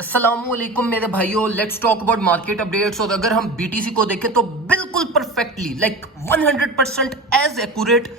अस्सलामुअलैकुम मेरे भाइयों, let's talk about market updates. और अगर हम बीटीसी को देखें तो बिल्कुल परफेक्टली 100% एज एक्यूरेट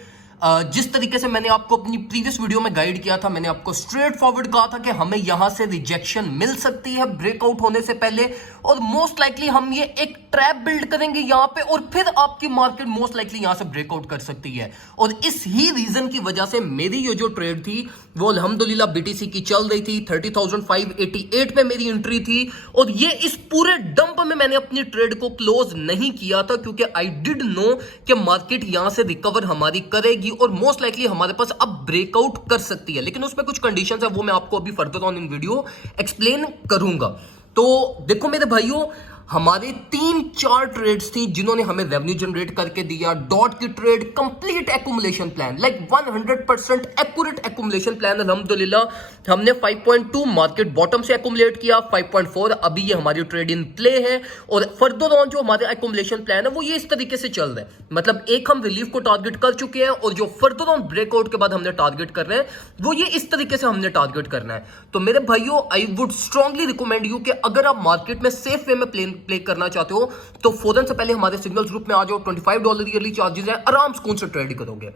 जिस तरीके से मैंने आपको अपनी प्रीवियस वीडियो में गाइड किया था, मैंने आपको स्ट्रेट फॉरवर्ड कहा था कि हमें यहां से रिजेक्शन मिल सकती है ब्रेकआउट होने से पहले, और मोस्ट लाइकली हम ये एक ट्रैप बिल्ड करेंगे यहां पे, और फिर आपकी मार्केट मोस्ट लाइकली यहां से ब्रेकआउट कर सकती है। और इस ही रीजन की वजह से मेरी ये जो ट्रेड थी वो अल्हम्दुलिल्लाह बीटीसी की चल रही थी। 30,588 पे मेरी एंट्री थी, और ये इस पूरे डंप में मैंने अपनी ट्रेड को क्लोज नहीं किया था, क्योंकि आई डिड नो कि मार्केट यहां से रिकवर हमारी करेगी और मोस्ट लाइकली हमारे पास अब ब्रेकआउट कर सकती है। लेकिन उसमें कुछ कंडीशंस है, वो मैं आपको अभी further on in video explain करूंगा। तो देखो मेरे भाइयों, हमारे 3-4 ट्रेड्स थी जिन्होंने हमें रेवेन्यू जनरेट करके दिया। डॉट की trade complete accumulation plan, 100% accurate accumulation plan. अल्हम्दुलिल्लाह हमने 5.2 मार्केट बॉटम से एक्यूमुलेट किया, 5.4 अभी ये हमारी ट्रेड इन प्ले है। और फर्दर ऑन जो हमारे एक्यूमुलेशन प्लान है वो ये इस तरीके से चल रहा है, मतलब एक हम रिलीफ को टारगेट कर चुके हैं, और जो फर्दर ऑन ब्रेकआउट के बाद हमने टारगेट कर रहे हैं वो ये इस तरीके से हमने टारगेट करना है। तो मेरे भाइयों, I would strongly recommend you कि अगर आप मार्केट में सेफ वे में प्ले करना चाहते हो तो फौरन से पहले हमारे सिग्नल्स ग्रुप में आ जाओ। $25 ईयरली चार्जेस है, आराम सुकून से ट्रेड करोगे।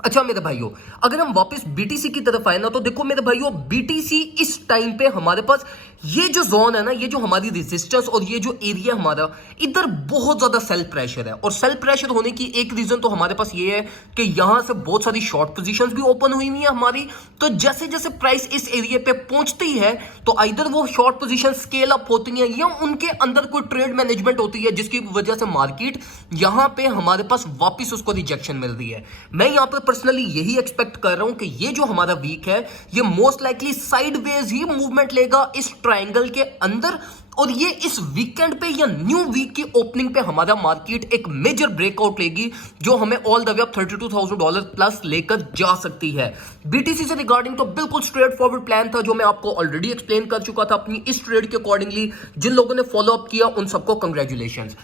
अच्छा मेरे भाइयों, अगर हम वापस बीटीसी की तरफ आए ना, तो देखो मेरे भाइयों, बीटीसी इस टाइम पे हमारे पास ये जो जोन है ना, ये जो हमारी रेजिस्टेंस और ये जो एरिया हमारा, इधर बहुत ज्यादा सेल प्रेशर है। और सेल प्रेशर होने की एक रीजन तो हमारे पास ये है कि यहां से बहुत सारी शॉर्ट पोजीशंस भी ओपन हुई हुई है हमारी। तो जैसे जैसे प्राइस इस एरिया पे पहुंचती है तो इधर वो शॉर्ट पोजीशन स्केल अप होती है, या उनके अंदर कोई ट्रेड मैनेजमेंट होती है जिसकी वजह से मार्केट यहां पे हमारे पास वापिस उसको रिजेक्शन मिल रही है। मैं यहां पर पर्सनली यही एक्सपेक्ट कर रहा हूं कि ये जो हमारा वीक है ये मोस्ट लाइकली साइडवेज ही मूवमेंट लेगा इस ट्रायंगल के अंदर, और ये इस वीकेंड पे या न्यू वीक की ओपनिंग पे हमारा मार्केट एक मेजर ब्रेकआउट लेगी जो हमें all the way up $32,000 plus लेकर जा सकती है। बीटीसी से रिगार्डिंग तो बिल्कुल स्ट्रेट फॉरवर्ड प्लान था जो मैं आपको ऑलरेडी एक्सप्लेन कर चुका था अपनी इस ट्रेड के अकॉर्डिंगली। जिन लोगों ने फॉलो अप किया उन सबको कंग्रेचुलेशंस।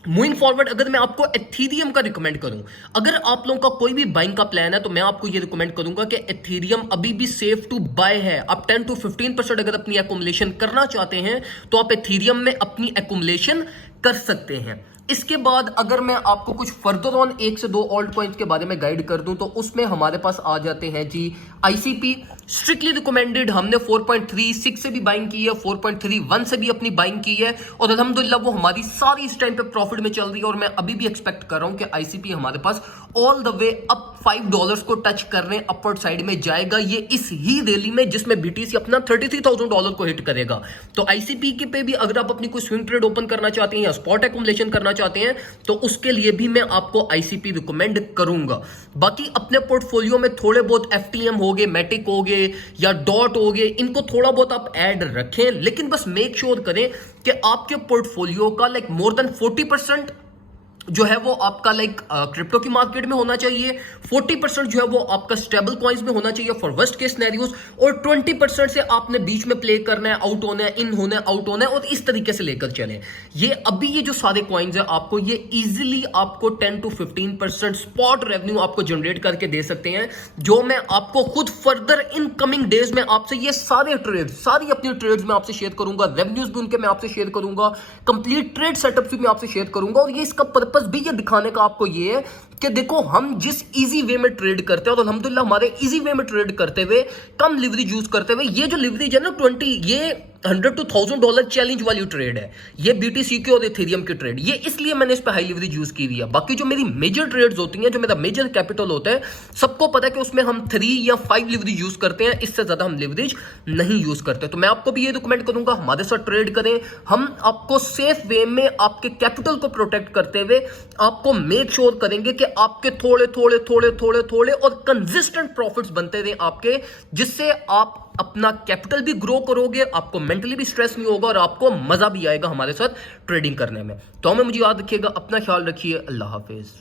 मूविंग फॉरवर्ड, अगर मैं आपको एथीरियम का रिकमेंड करूं, अगर आप लोगों का कोई भी बाइंग का प्लान है तो मैं आपको ये रिकमेंड करूंगा कि एथीरियम अभी भी सेफ टू बाय है। आप 10 to 15% अगर अपनी एक्यूमुलेशन करना चाहते हैं तो आप एथीरियम में अपनी एक्यूमुलेशन कर सकते हैं। इसके बाद अगर मैं आपको कुछ फर्दर ऑन 1 से 2 ऑल्ट कॉइन्स के बारे में गाइड कर दूं तो उसमें हमारे पास आ जाते हैं जी आईसीपी, स्ट्रिक्टली रिकमेंडेड। हमने 4.36 से भी बाइंग की है, 4.31 से भी अपनी बाइंग की है, और अल्हम्दुलिल्लाह वो हमारी सारी इस टाइम पे प्रॉफिट में चल रही है। और मैं अभी भी एक्सपेक्ट कर रहा हूं कि आईसीपी हमारे पास ऑल द वे अप $5 को टच करने अपवर्ड साइड में जाएगा, ये इस ही रैली में जिसमें बीटीसी अपना $33,000 को हिट करेगा। तो आईसीपी के पे भी अगर आप अपनी कोई स्विंग ट्रेड ओपन करना चाहते हैं या स्पॉट एक्यूमुलेशन करना चाहते हैं तो उसके लिए भी मैं आपको आईसीपी रिकमेंड करूंगा। बाकी अपने पोर्टफोलियो में थोड़े बहुत एफटीएम हो गए, मैटिक हो गए या डॉट हो गए, इनको थोड़ा बहुत आप ऐड रखें, लेकिन बस मेक श्योर करें कि आपके पोर्टफोलियो का मोर देन 40% जो है वो आपका क्रिप्टो की मार्केट में होना चाहिए, 40% जो है वो आपका स्टेबल कॉइन्स में होना चाहिए फॉर वर्स्ट केस सिनेरियोस, और 20% से आपने बीच में प्ले करना है, आउट होना है, इन होना है, आउट होना है, और इस तरीके से लेकर चले। ये अभी ये जो सारे कॉइन्स है आपको ये इजीली आपको 10 to 15% स्पॉट रेवेन्यू आपको जनरेट करके दे सकते हैं, जो मैं आपको खुद फर्दर इन कमिंग डेज में आपसे ये सारे ट्रेड, सारी अपनी ट्रेड्स में आपसे शेयर करूंगा, रेवेन्यूज भी उनके मैं आपसे शेयर करूंगा, कंप्लीट ट्रेड सेटअप्स भी मैं आपसे शेयर करूंगा। और ये इसका पर्पस भी ये दिखाने का आपको ये है कि देखो हम जिस इजी वे में ट्रेड करते हैं, और अल्हम्दुलिल्लाह हमारे इजी वे में ट्रेड करते हुए, कम लिवरेज यूज करते हुए, ये जो लिवरेज है ना 20, ये $100 to $1,000 चैलेंज वाली ट्रेड है, ये बीटीसी की और इथेरियम की ट्रेड। ये इसलिए मैंने इस पे हाई लिवरेज यूज की हुई है। बाकी जो मेरी मेजर ट्रेड्स होती हैं, जो मेरा मेजर कैपिटल होता है, सबको पता है कि उसमें हम 3 या 5 लिवरेज यूज करते हैं, इससे ज्यादा हम लिवरेज नहीं यूज करते। तो मैं आपको भी ये रिकमेंड करूंगा हमारे साथ ट्रेड करें। हम आपको सेफ वे में आपके कैपिटल को प्रोटेक्ट करते हुए आपको मेक श्योर करेंगे कि आपके थोड़े थोड़े थोड़े थोड़े थोड़े और कंसिस्टेंट प्रॉफिट्स बनते रहे आपके, जिससे आप अपना कैपिटल भी ग्रो करोगे, आपको मेंटली भी स्ट्रेस नहीं होगा और आपको मजा भी आएगा हमारे साथ ट्रेडिंग करने में। तो हमें मुझे याद रखिएगा, अपना ख्याल रखिए, अल्लाह हाफिज।